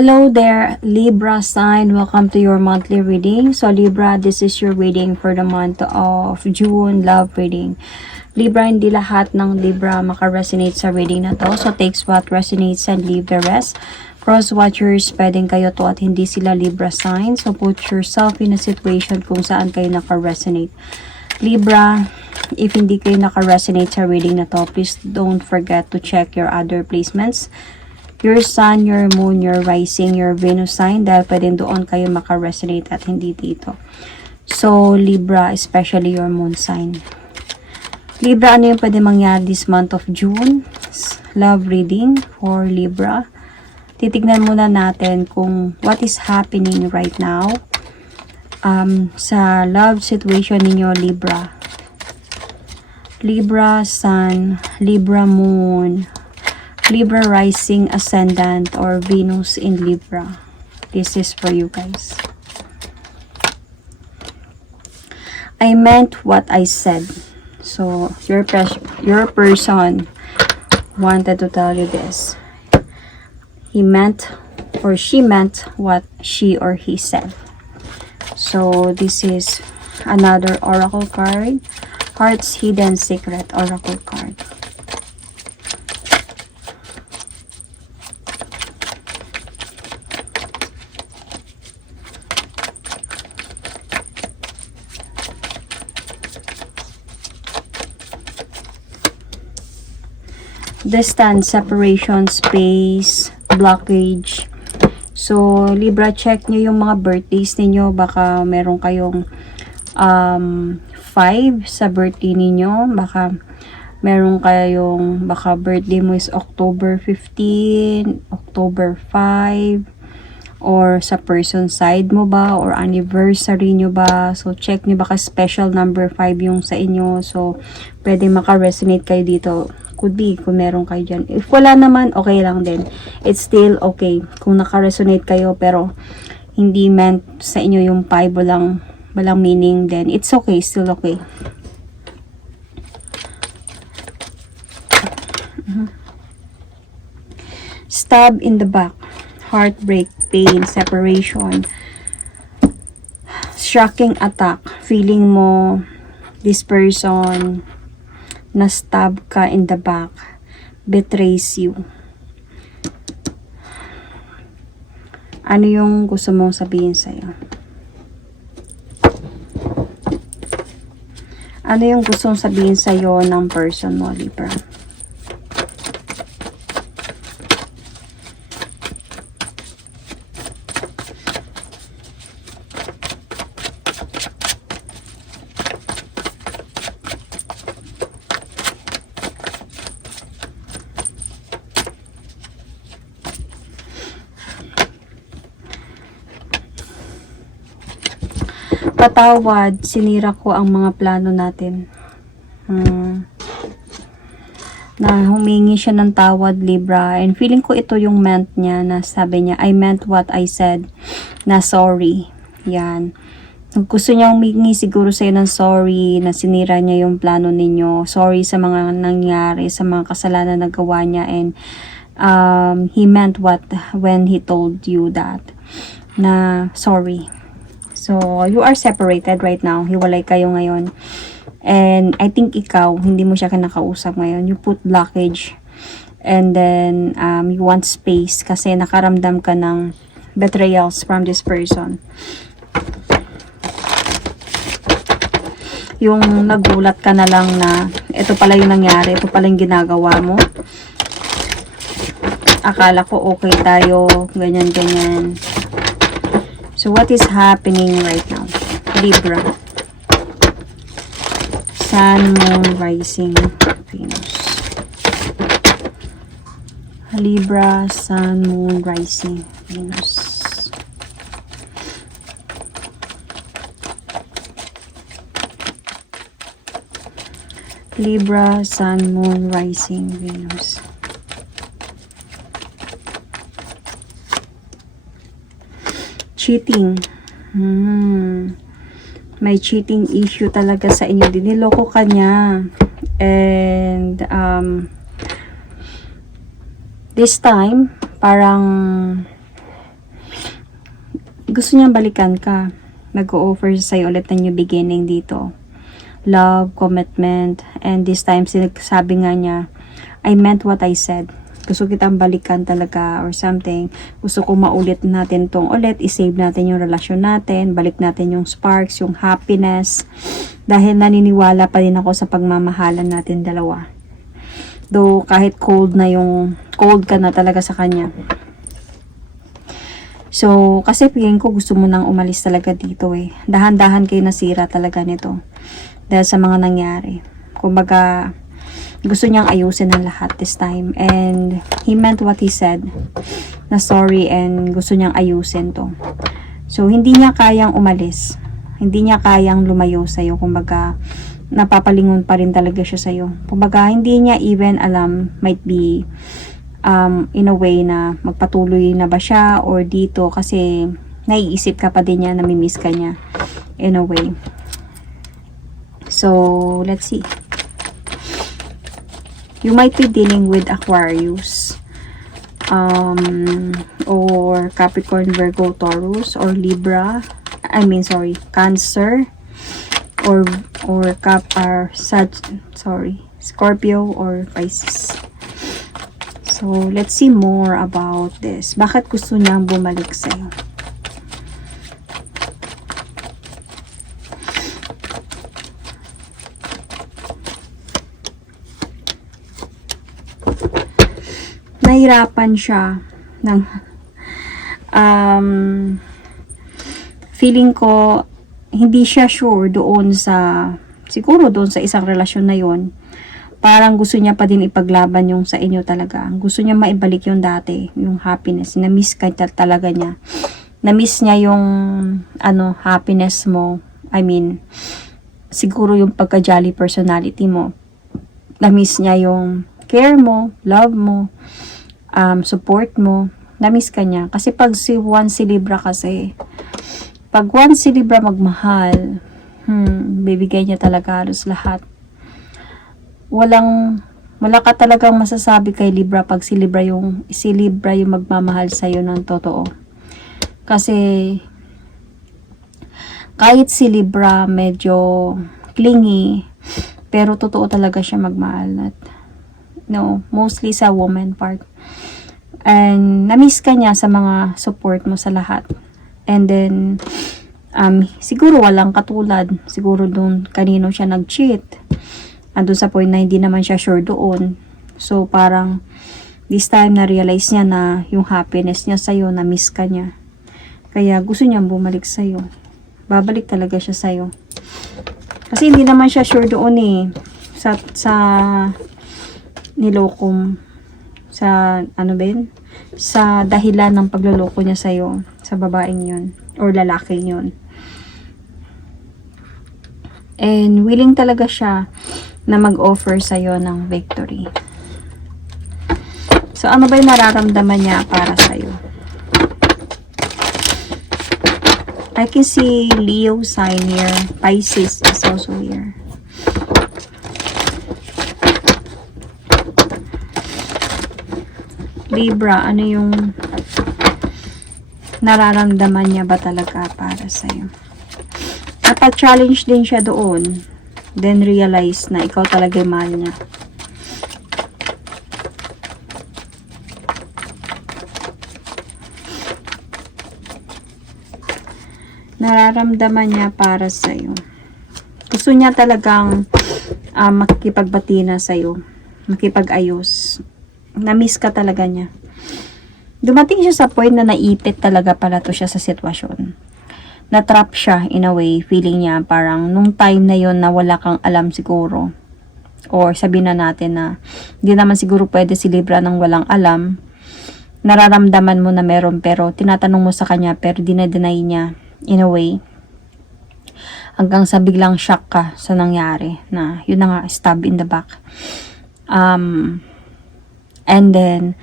Hello there, Libra sign. Welcome to your monthly reading. So, Libra, this is your reading for the month of June, love reading. Libra, hindi lahat ng Libra makaresonate sa reading na to. So, takes what resonates and leave the rest. Cross watchers, pwedeng kayo to at hindi sila Libra sign. So, put yourself in a situation kung saan kayo nakaresonate. Libra, if hindi kayo naka-resonate sa reading na to, please don't forget to check your other placements. Your sun, your moon, your rising, your Venus sign, dahil pwedeng doon kayo maka-resonate at hindi dito. So, Libra, especially your moon sign. Libra, ano yung pwede mangyari this month of June? Love reading for Libra. Titignan muna natin kung what is happening right now um, sa love situation ninyo, Libra. Libra Sun, Libra Moon, Libra Rising Ascendant, or Venus in Libra. This is for you guys. I meant what I said. So, your, your person wanted to tell you this. He meant or she meant what she or he said. So, this is another oracle card. Heart's Hidden Secret Oracle card. Distance, separation, space, blockage, So, Libra, check nyo yung mga birthdays ninyo. Baka meron kayong um, 5 sa birthday ninyo. Baka meron kayong, baka birthday mo is October 15, October 5, or sa person side mo ba, or anniversary nyo ba. So, check nyo baka special number 5 yung sa inyo. So, pwede maka-resonate kayo dito could be kung meron kayo dyan. If wala naman, okay lang din. It's still okay kung naka-resonate kayo pero hindi meant sa inyo yung 5 walang, walang meaning then it's okay, still okay. Mhm. Stab in the back, heartbreak, pain, separation, shocking attack, feeling mo this person na stab ka in the back betrays you. Ano yung gusto mong sabihin sa'yo? Ano yung gusto mong sabihin sa'yo ng person mo, Libra? Patawad, sinira ko ang mga plano natin. Hmm. Na humingi siya ng tawad, Libra. And feeling ko ito yung meant niya na sabi niya, I meant what I said na sorry. Yan. Gusto niya humingi siguro sa'yo ng sorry na sinira niya yung plano ninyo. Sorry sa mga nangyari, sa mga kasalanan na gawa niya. And um, he meant what when he told you that na sorry. So, you are separated right now. Hiwalay kayo ngayon. And I think ikaw, hindi mo siya kinakausap ngayon. You put blockage. And then, um, you want space kasi nakaramdam ka ng betrayals from this person. Yung nagulat ka na lang na ito pala yung nangyari, ito pala yung ginagawa mo. Akala ko okay tayo, ganyan-ganyan. So, what is happening right now? Libra. Sun, Moon, Rising, Venus. Libra, Sun, Moon, Rising, Venus. Libra, Sun, Moon, Rising, Venus. Cheating. Hmm. May cheating issue talaga sa inyo din. Niloko ka niya. And, um, this time, parang gusto niyang balikan ka. Nag-o-offer siya sa'yo ulit ng new beginning dito. Love, commitment, and this time sabi nga niya, I meant what I said. Gusto kitang balikan talaga or something. Gusto ko maulit natin tong ulit. I-save natin yung relasyon natin. Balik natin yung sparks, yung happiness. Dahil naniniwala pa din ako sa pagmamahalan natin dalawa. Though kahit cold na yung cold ka na talaga sa kanya. So, kasi feeling ko gusto mo nang umalis talaga dito eh. Dahan-dahan kayo nasira talaga nito. Dahil sa mga nangyari. Kumbaga, gusto niyang ayusin ang lahat this time. And he meant what he said. Na sorry and gusto niyang ayusin to. So, hindi niya kayang umalis. Hindi niya kayang lumayo sa'yo. Kumbaga, napapalingon pa rin talaga siya sa'yo. Kumbaga, hindi niya even alam, might be, um, in a way na magpatuloy na ba siya or dito kasi naiisip ka pa din niya, namimiss ka niya in a way. So, let's see. You might be dealing with Aquarius um, or Capricorn, Virgo, Taurus or Libra. I mean, sorry, Cancer or or Cap or Sag, sorry, Scorpio or Pisces. So, let's see more about this. Bakit gusto niyang bumalik sa'yo? Nahirapan siya ng um, feeling ko hindi siya sure doon sa siguro doon sa isang relasyon na yon parang gusto niya pa din ipaglaban yung sa inyo talaga. Gusto niya maibalik yung dati, yung happiness. Na-miss ka ta- talaga niya. Na-miss niya yung ano, happiness mo. I mean, siguro yung pagka-jolly personality mo. Na-miss niya yung care mo, love mo, um, support mo. Na-miss ka niya. Kasi pag si Juan si Libra kasi, pag Juan si Libra magmahal, hmm, bibigay niya talaga halos lahat walang wala ka talagang masasabi kay Libra pag si Libra yung si Libra yung magmamahal sa iyo ng totoo. Kasi kahit si Libra medyo clingy pero totoo talaga siya magmahal at no, mostly sa woman part. And na-miss ka niya sa mga support mo sa lahat. And then um, siguro walang katulad. Siguro doon kanino siya nag-cheat andun sa point na hindi naman siya sure doon. So, parang this time na-realize niya na yung happiness niya sa'yo, na-miss ka niya. Kaya gusto niyang bumalik sa'yo. Babalik talaga siya sa'yo. Kasi hindi naman siya sure doon eh. Sa, sa nilokom. Sa, ano ba yun? Sa dahilan ng pagluloko niya sa'yo. Sa babaeng yun. Or lalaki yun. And willing talaga siya na mag-offer sa'yo ng victory. So, ano ba yung nararamdaman niya para sa'yo? I can see Leo sign here. Pisces is also here. Libra, ano yung nararamdaman niya ba talaga para sa'yo? Napag-challenge din siya doon then realize na ikaw talaga yung mahal niya. Nararamdaman niya para sa'yo. Gusto niya talagang uh, makikipagbati na sa'yo. Makipag-ayos. Na-miss ka talaga niya. Dumating siya sa point na naipit talaga pala to siya sa sitwasyon na-trap siya in a way, feeling niya parang nung time na yon na wala kang alam siguro. Or sabihin na natin na hindi naman siguro pwede si Libra nang walang alam. Nararamdaman mo na meron pero tinatanong mo sa kanya pero dinedeny niya in a way. Hanggang sa biglang shock ka sa nangyari na yun na nga stab in the back. Um, and then,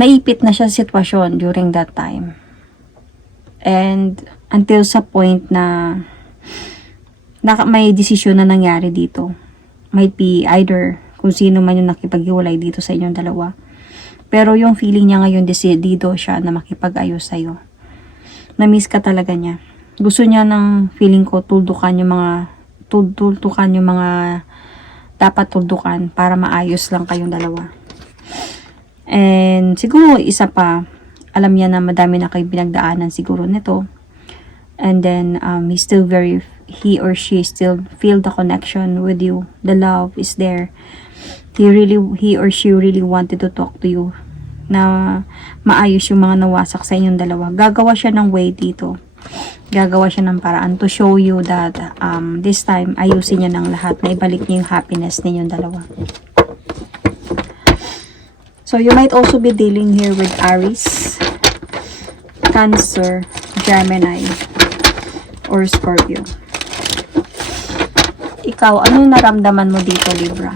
naipit na siya sa sitwasyon during that time And until sa point na, na may desisyon na nangyari dito. Might be either kung sino man yung nakipaghiwalay dito sa inyong dalawa. Pero yung feeling niya ngayon, desidido siya na makipag-ayos sa'yo. Na-miss ka talaga niya. Gusto niya ng feeling ko tuldukan yung mga tul- tuldukan yung mga dapat tuldukan para maayos lang kayong dalawa. And siguro isa pa, alam niya na madami na kayong pinagdaanan siguro nito. And then um, he still very he or she still feel the connection with you. The love is there. He really he or she really wanted to talk to you na maayos yung mga nawasak sa inyong dalawa. Gagawa siya ng way dito. Gagawa siya ng paraan to show you that um, this time ayusin niya ng lahat na ibalik niya yung happiness ninyong dalawa. So you might also be dealing here with Aries, Cancer, Gemini, or Scorpio. Ikaw, ano naramdaman mo dito, Libra?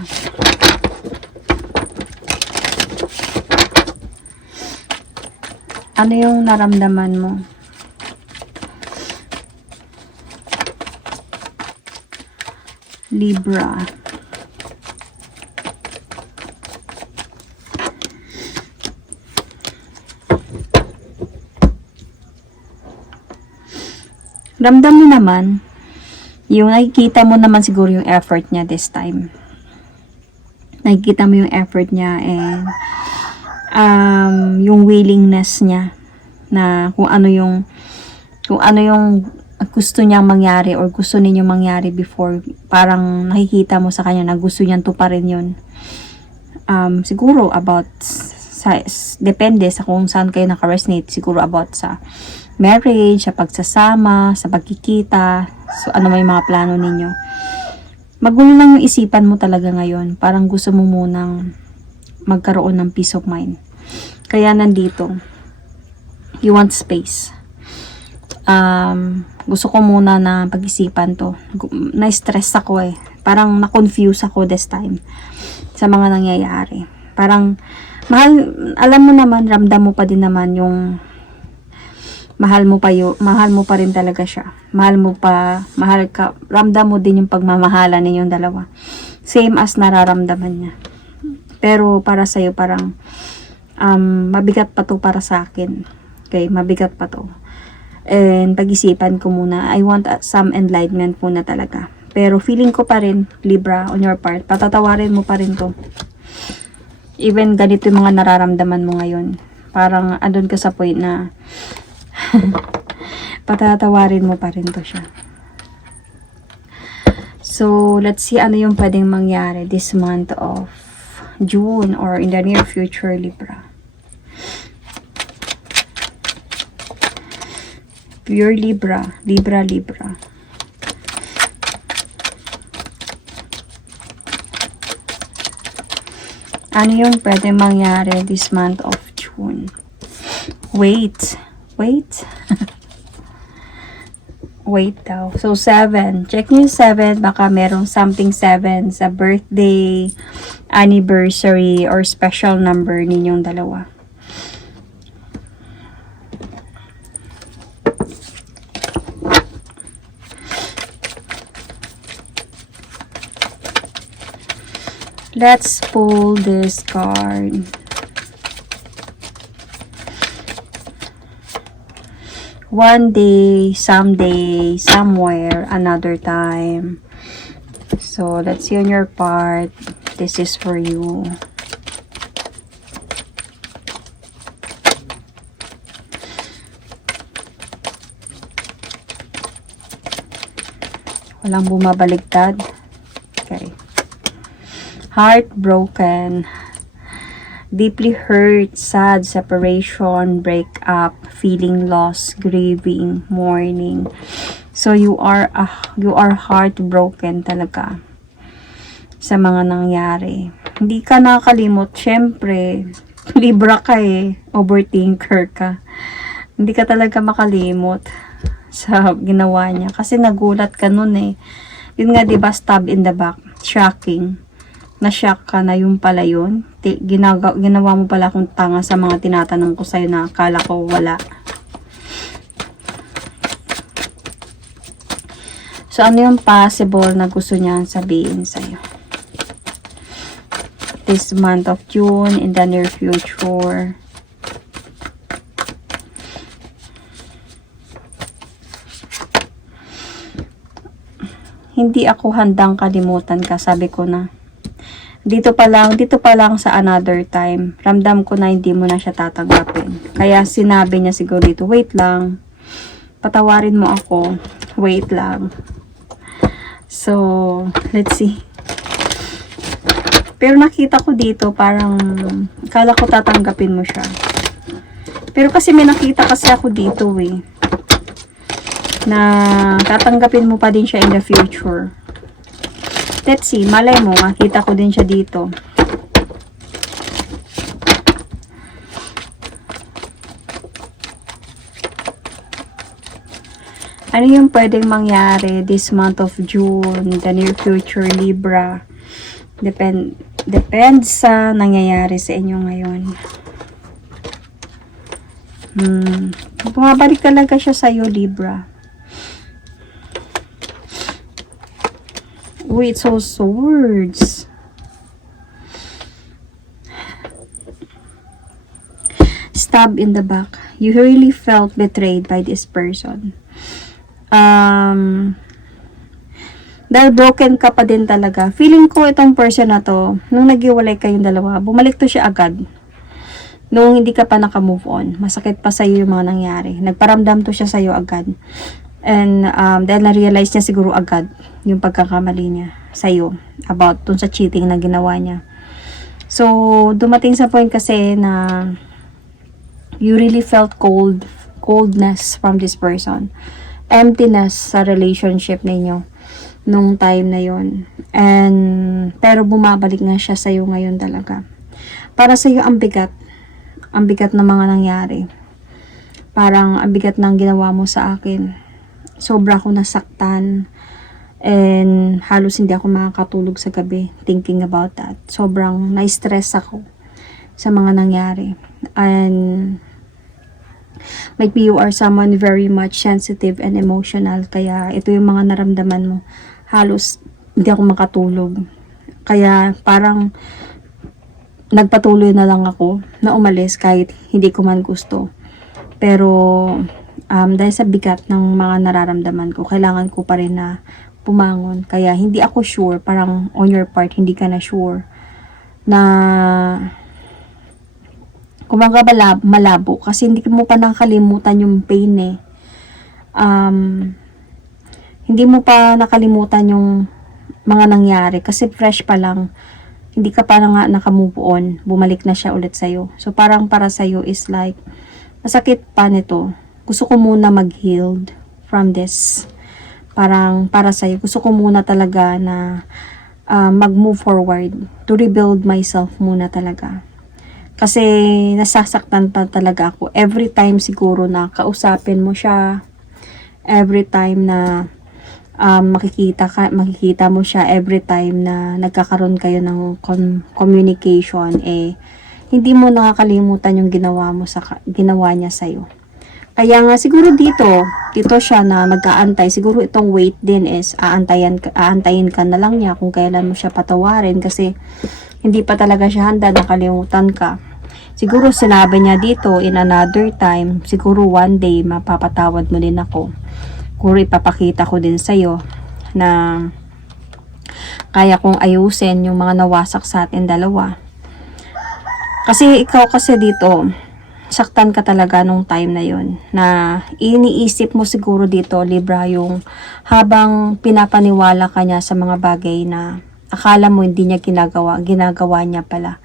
Ano yung naramdaman mo? Libra. Ramdam mo naman, yung nakikita mo naman siguro yung effort niya this time. Nakikita mo yung effort niya and um, yung willingness niya na kung ano yung kung ano yung gusto niyang mangyari or gusto ninyong mangyari before parang nakikita mo sa kanya na gusto niyang tuparin yun. Um, siguro about sa, depende sa kung saan kayo naka-resonate siguro about sa marriage, sa pagsasama, sa pagkikita. So ano may mga plano ninyo? Magulo lang yung isipan mo talaga ngayon. Parang gusto mo munang magkaroon ng peace of mind. Kaya nandito you want space um, gusto ko muna na pag-isipan to. Na-stress ako eh. Parang na-confuse ako this time sa mga nangyayari. Parang, mahal, alam mo naman, ramdam mo pa din naman yung mahal mo pa yo, mahal mo pa rin talaga siya. Mahal mo pa, mahal ka, ramdam mo din yung pagmamahala ninyong dalawa. Same as nararamdaman niya. Pero para sa'yo, parang, um, mabigat pa to para sa akin. Okay, mabigat pa to and pag-isipan ko muna. I want uh, some enlightenment muna talaga. Pero feeling ko pa rin, Libra, on your part, patatawarin mo pa rin to. Even ganito yung mga nararamdaman mo ngayon. Parang andun ka sa point na patatawarin mo pa rin to siya. So, let's see ano yung pwedeng mangyari this month of June or in the near future, Libra. Pure Libra. Libra, Libra. Ano yung pwede mangyari this month of June? Wait. Wait. Wait daw. So, 7. Check nyo yung 7. Baka merong something 7 sa birthday, anniversary, or special number ninyong dalawa. Let's pull this card. One day, someday, somewhere, another time. So, let's see on your part. This is for you. Walang bumabaligtad. Heartbroken, deeply hurt, sad, separation, breakup, feeling lost, grieving, mourning. So you are uh, you are heartbroken talaga sa mga nangyari. Hindi ka nakakalimot, syempre, libra ka eh, overthinker ka. Hindi ka talaga makalimot sa ginawa niya kasi nagulat ka nun eh. Yun nga 'di ba stab in the back, shocking na-shock ka na yung pala yun. T ginaga ginawa mo pala akong tanga sa mga tinatanong ko sa'yo na akala ko wala. So, ano yung possible na gusto niya sabihin sa'yo? This month of June, in the near future. Hindi ako handang kalimutan ka, sabi ko na. Dito pa lang, dito pa lang sa another time, ramdam ko na hindi mo na siya tatanggapin. Kaya sinabi niya siguro dito, wait lang, patawarin mo ako, wait lang. So, let's see. Pero nakita ko dito, parang, kala ko tatanggapin mo siya. Pero kasi may nakita kasi ako dito eh, na tatanggapin mo pa din siya in the future. Let's see, malay mo, makita ko din siya dito. Ano yung pwedeng mangyari this month of June, the near future, Libra? Depend, depends sa nangyayari sa inyo ngayon. Hmm. Bumabalik talaga siya sa'yo, Libra. Wait, so swords. Stab in the back. You really felt betrayed by this person. Um, dahil broken ka pa din talaga. Feeling ko itong person na to, nung nagiwalay kayong dalawa, bumalik to siya agad. Nung hindi ka pa naka-move on, masakit pa sa'yo yung mga nangyari. Nagparamdam to siya sa'yo agad. And um, dahil na-realize niya siguro agad yung pagkakamali niya sa'yo about dun sa cheating na ginawa niya. So, dumating sa point kasi na you really felt cold, coldness from this person. Emptiness sa relationship ninyo nung time na yon And, pero bumabalik nga siya sa'yo ngayon talaga. Para sa'yo, ang bigat. Ang bigat ng mga nangyari. Parang, ang bigat ng ginawa mo sa akin. Sobra ako nasaktan. And, halos hindi ako makakatulog sa gabi thinking about that. Sobrang na-stress ako sa mga nangyari. And, be you are someone very much sensitive and emotional. Kaya, ito yung mga naramdaman mo. Halos, hindi ako makatulog. Kaya, parang, nagpatuloy na lang ako na umalis kahit hindi ko man gusto. Pero, um, dahil sa bigat ng mga nararamdaman ko, kailangan ko pa rin na pumangon. Kaya, hindi ako sure, parang on your part, hindi ka na sure na kumaga malab, malabo. Kasi hindi mo pa nakalimutan yung pain eh. Um, hindi mo pa nakalimutan yung mga nangyari. Kasi fresh pa lang. Hindi ka pa na nga nakamove on. Bumalik na siya ulit sa'yo. So parang para sa'yo is like masakit pa nito gusto ko muna mag-healed from this. Parang para sa'yo gusto ko muna talaga na uh, mag-move forward to rebuild myself muna talaga. Kasi nasasaktan pa talaga ako. Every time siguro na kausapin mo siya every time na um, makikita ka, makikita mo siya every time na nagkakaroon kayo ng com- communication eh hindi mo nakakalimutan yung ginawa mo sa ginawa niya sa Kaya nga siguro dito, dito siya na mag-aantay. Siguro itong wait din is aantayan aantayin ka na lang niya kung kailan mo siya patawarin kasi hindi pa talaga siya handa nakalimutan ka. Siguro sinabi niya dito in another time, siguro one day mapapatawad mo din ako siguro ipapakita ko din sa'yo na kaya kong ayusin yung mga nawasak sa atin dalawa. Kasi ikaw kasi dito, saktan ka talaga nung time na yon na iniisip mo siguro dito, Libra, yung habang pinapaniwala ka niya sa mga bagay na akala mo hindi niya ginagawa, ginagawa niya pala.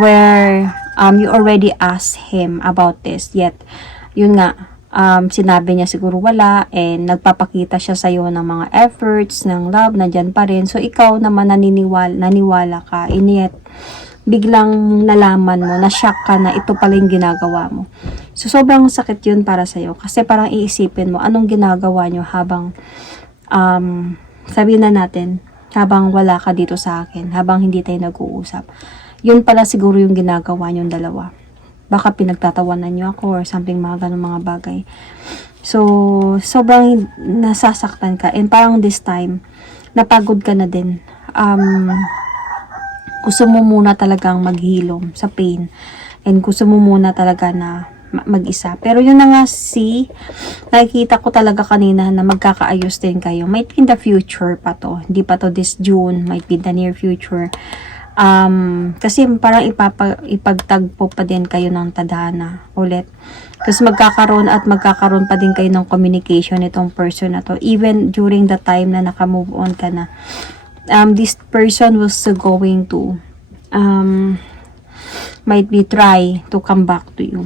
Where um, you already asked him about this, yet, yun nga, um, sinabi niya siguro wala and nagpapakita siya sa'yo ng mga efforts, ng love, nandyan pa rin. So, ikaw naman naniniwala, naniwala ka and yet, biglang nalaman mo, na-shock ka na ito pala yung ginagawa mo. So, sobrang sakit yun para sa'yo. Kasi parang iisipin mo, anong ginagawa nyo habang, um, sabihin na natin, habang wala ka dito sa akin, habang hindi tayo nag-uusap. Yun pala siguro yung ginagawa nyong dalawa baka pinagtatawanan nyo ako or something mga ganun mga bagay. So, sobrang nasasaktan ka. And parang this time, napagod ka na din. Um, gusto mo muna talagang maghilom sa pain. And gusto mo muna talaga na ma- mag-isa. Pero yun na nga si, nakikita ko talaga kanina na magkakaayos din kayo. Might be in the future pa to. Hindi pa to this June. Might be in the near future. Um, kasi parang ipapa, ipagtagpo pa din kayo ng tadhana ulit. Kasi magkakaroon at magkakaroon pa din kayo ng communication itong person na to. Even during the time na naka-move on ka na. Um, this person was going to um, might be try to come back to you.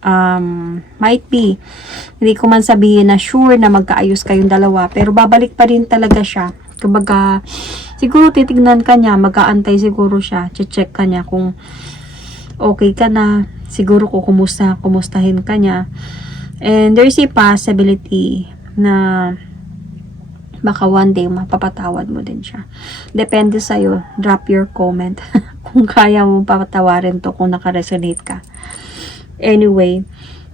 Um, might be. Hindi ko man sabihin na sure na magkaayos kayong dalawa, pero babalik pa rin talaga siya. Kumbaga, siguro titignan ka niya, mag-aantay siguro siya, check ka niya kung okay ka na, siguro kung kumusta, kumustahin ka niya. And there's a possibility na baka one day mapapatawad mo din siya. Depende sa'yo. Drop your comment kung kaya mo papatawarin to kung naka-resonate ka. Anyway,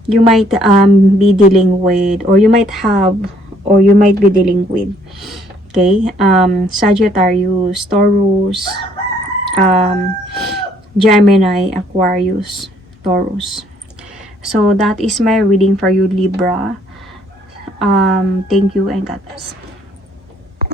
you might um, be dealing with or you might have or you might be dealing with okay um Sagittarius Taurus um Gemini Aquarius Taurus so that is my reading for you Libra um thank you and God bless